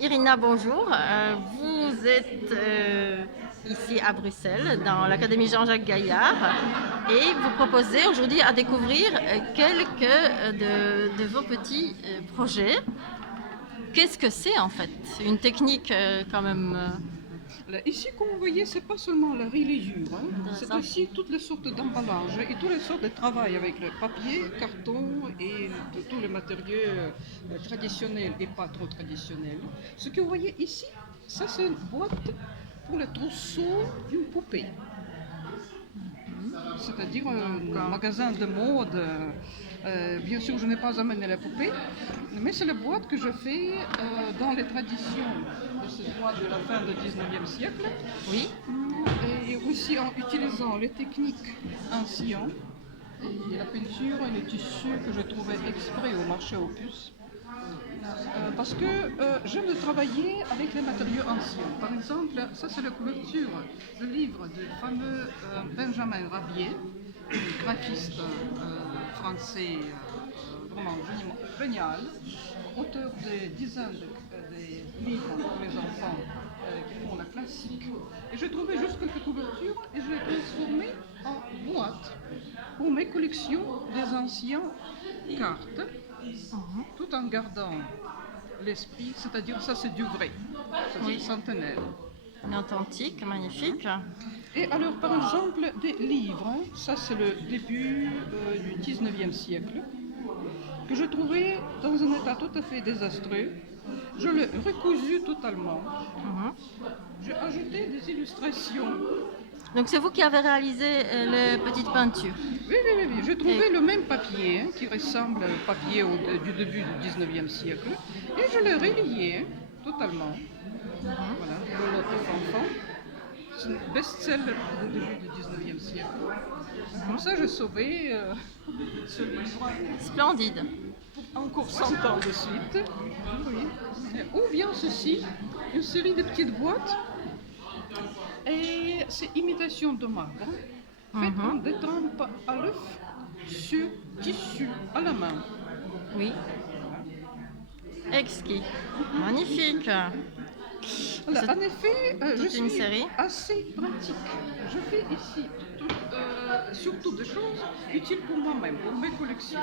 Irina, bonjour. Vous êtes ici à Bruxelles, dans l'Académie Jean-Jacques Gaillard, et vous proposez aujourd'hui à découvrir quelques de vos petits projets. Qu'est-ce que c'est en fait? Une technique quand même. Là, ici, comme vous voyez, c'est pas seulement la reliure, hein, c'est Intéressant. aussi toutes les sortes d'emballages et toutes les sortes de travail avec le papier, carton et tous les matériaux traditionnels et pas trop traditionnels. Ce que vous voyez ici, ça c'est une boîte pour le trousseau d'une poupée. C'est-à-dire un magasin de mode. Bien sûr, je n'ai pas amené la poupée, mais c'est la boîte que je fais dans les traditions de cette boîte de la fin du 19e siècle. Oui. Et aussi en utilisant les techniques anciennes, et la peinture et les tissus que je trouvais exprès au marché aux puces. Parce que j'aime travailler avec les matériaux anciens. Par exemple, ça c'est la couverture du livre du fameux Benjamin Rabier, graphiste français vraiment génial, auteur de dizaines de livres pour les enfants qui font la classique. Et j'ai trouvé juste quelques couvertures et je l'ai transformé en boîte pour mes collections des anciens cartes, tout en gardant l'esprit, c'est-à-dire ça c'est du vrai, ça c'est Oui. centenaire. Une authentique, magnifique. Et alors par exemple des livres, hein, ça c'est le début du 19e siècle, que je trouvais dans un état tout à fait désastreux. Je l'ai recousu totalement. J'ai ajouté des illustrations. Donc c'est vous qui avez réalisé les petites peintures. Oui. J'ai trouvé le même papier hein, qui ressemble au papier du début du 19e siècle et je l'ai relié totalement. Voilà, Lolotte et Fanfan. C'est un best-seller du début du 19e siècle. Comme ça, j'ai sauvé ce livre Splendide. pour encore 100 ans de suite. Oui. Où vient ceci? Une série de petites boîtes. Et c'est imitation de marbre, faite en détrempe à l'œuf sur tissu à la main. Oui. Exquis. Magnifique. Voilà, C'est en effet, je toute une suis série. assez pratique. Je fais ici surtout des choses utiles pour moi-même, pour mes collections.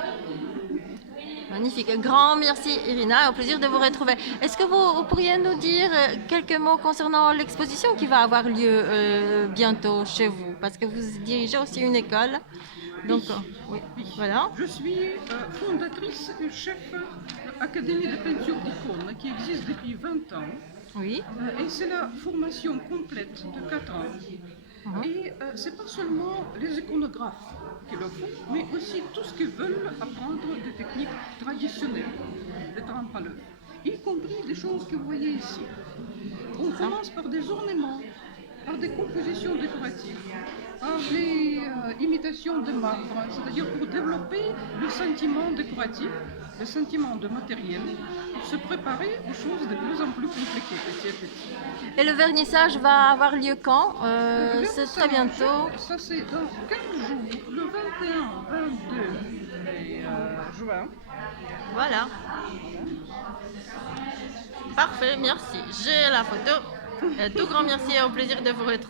Magnifique. Grand merci Irina, au plaisir de vous retrouver. Est-ce que vous pourriez nous dire quelques mots concernant l'exposition qui va avoir lieu bientôt chez vous? Parce que vous dirigez aussi une école. Donc, oui, voilà. Je suis fondatrice et chef de l'Académie de peinture d'icônes qui existe depuis 20 ans. Oui. Et c'est la formation complète de 4 ans. Et c'est pas seulement les iconographes qui le font, mais aussi tous ceux qui veulent apprendre des techniques traditionnelles, des trempes à l'œuf, y compris des choses que vous voyez ici. On commence par des ornements, par des compositions décoratives, par des imitations de marbre, c'est-à-dire pour développer le sentiment décoratif, le sentiment de matériel, pour se préparer aux choses de plus en plus compliquées petit à petit. Et le vernissage va avoir lieu quand? Le C'est très vernissage, bientôt. ça c'est dans 15 jours, le 21, 22 et, juin. Voilà. Parfait, merci. J'ai la photo. Tout grand merci et au plaisir de vous retrouver.